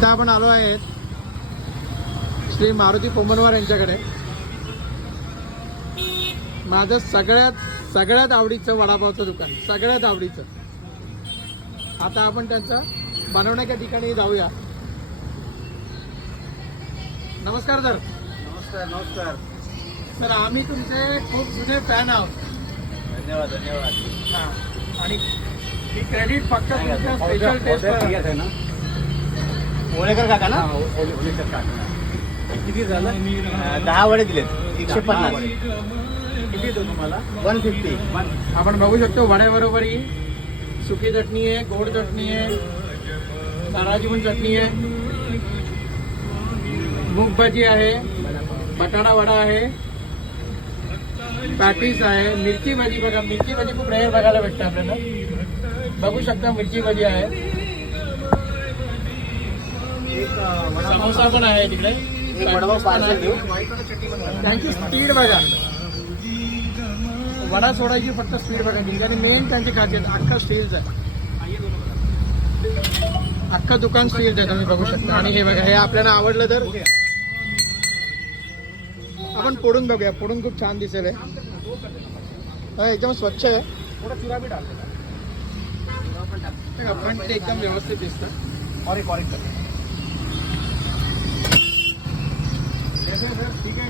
आता आपण आलो आहेत श्री मारुती पोमनवार यांच्याकडे. माझं सगळ्यात आवडीचं वडापावचं दुकान, सगळ्यात आवडीचं. आता आपण त्यांचं बनवण्याच्या ठिकाणी जाऊया. नमस्कार सर. नमस्कार नमस्कार सर, आम्ही तुमचे खूप जुने फॅन आहोत. धन्यवाद धन्यवाद. आणि ही क्रेडिट फक्त तुमच्या स्पेशल टेस्ट आहे ना, ओळेकर काका ना, ओळेकर काका. किती झालं? 10 वडे दिलेत, 150. किती देतो तुम्हाला? 150. आपण बघू शकतो वड्याबरोबर ही सुकी चटणी आहे, गोड चटणी आहे, नारळाची पण चटणी आहे, मूग भाजी आहे, बटाटा वडा आहे, पॅटीस आहे, मिरची भाजी. बघा, मिरची भाजी खूप रेअर बघायला भेटते आपल्याला. बघू शकता मिरची भाजी आहे. समोसा पण आहे तिकडे. त्यांची स्पीड बघा, वडा सोडायची फक्त स्पीड बघा त्यांची. आणि मेन त्यांची खासियत अख्खा स्टीलच आहे, अख्खं दुकान स्टीलच आहे, तुम्ही बघू शकता. आणि हे बघा, हे आपल्याला आवडलं तर आपण फोडून बघूया. फोडून खूप छान दिसेल आहे, एकदम स्वच्छ आहे. पण ते एकदम व्यवस्थित दिसतं. ठीक है,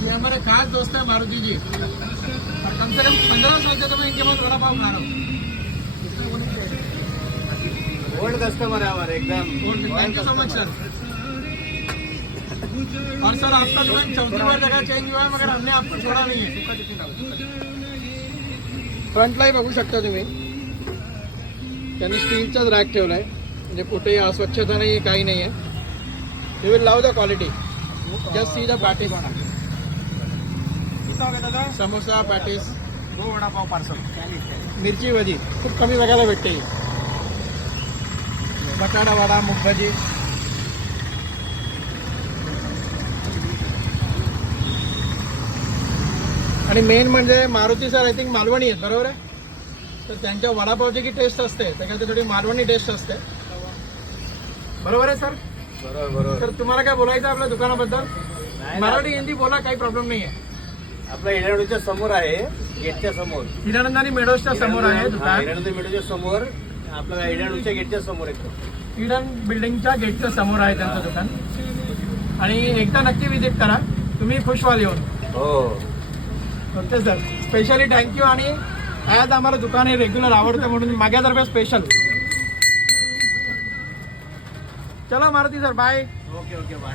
ये हमारे खास दोस्त है मारुति जी, और कम से कम 15 साल से तो मैं इनके पास वड़ा पाव खा रहा हूँ. ओल्ड कस्टमर है हमारे एकदम. Thank you so much sir. और सर, आपका दुकान 4थी बार जगह चेंज हुआ है, मगर हमने आपको छोड़ा नहीं है. फ्रंटलाही बघू शकता तुम्ही, त्यांनी स्टीलचाच रॅक ठेवलाय, म्हणजे कुठेही अस्वच्छता नाही, काही नाही आहे. You will love the quality. Just see the patties. Samosa, patties, 2 vada pav parcel. मिरची भाजी खूप कमी बघायला भेटते ही. बटाटा वडा, मूग भाजी. आणि मेन म्हणजे Maruti sir I think Malvani आहेत, बरोबर आहे? तर त्यांच्या वडापावची जी टेस्ट असते त्याच्यात थोडी मालवणी टेस्ट असते, बरोबर आहे सर? बरोबर. तर तुम्हाला काय बोलायचं आपल्या दुकानाबद्दल? मराठी हिंदी बोला, काही प्रॉब्लेम नाही आहे. आपल्या हिराणूच्या समोर आहे, गेटच्या समोर. हिरानंद आणि मेडोजच्या समोर आहे दुकान. हिराणू मेडोच्या समोर, आपल्या हिराणूच्या गेटच्या समोर एकदम. ईडन बिल्डिंगच्या गेटच्या समोर आहे त्यांचं दुकान. आणि एकदा नक्की विजिट करा, तुम्ही खुश व्हाल येऊन. हो ओके सर, स्पेशली थँक्यू. आणि आज आम्हाला दुकान हे रेग्युलर आवडतं म्हणून माझ्यातर्फे स्पेशल. चला Maruti sir, bye. Okay bye.